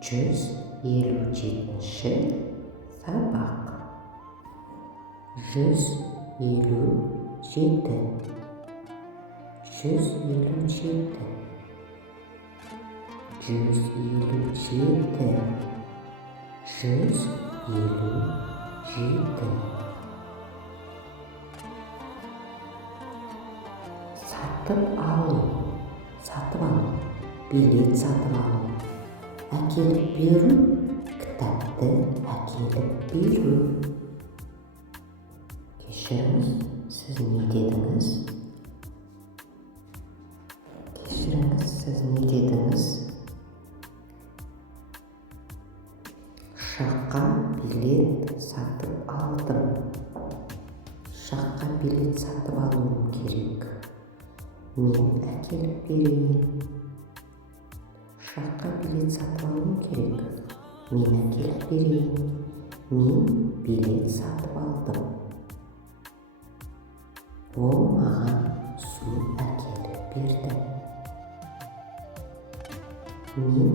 157-ші сабақ. 157 157 157 157 Сатып алу, билет сатып алу. Әкеліп беру, кітапты әкеліп беру. Кешіріңіз, сіз не дедіңіз? Ұшаққа билет сатып алдым. Ұшаққа билет сатып алуым керек. Мен әкеліп берейін. Ұшаққа билет сатып алуым керек. Мен әкеліп берейін. Мен билет сатып алдым. Ол маған су әкеліп берді. Мен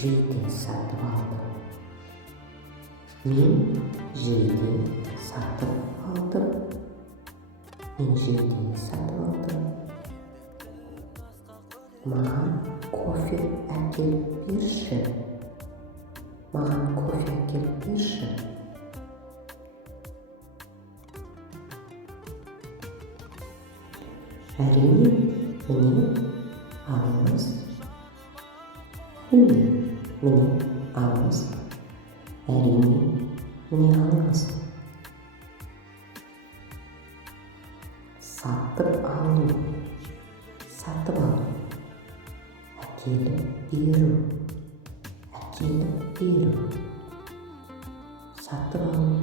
жейде сатып алдым. Мен жейде сатып алдым. Маған кофе әкеліп берші. Әрине, міне алыңыз. Әрине, міне алыңыз. Сатып алу. Әкеліп беру. Сатып алу.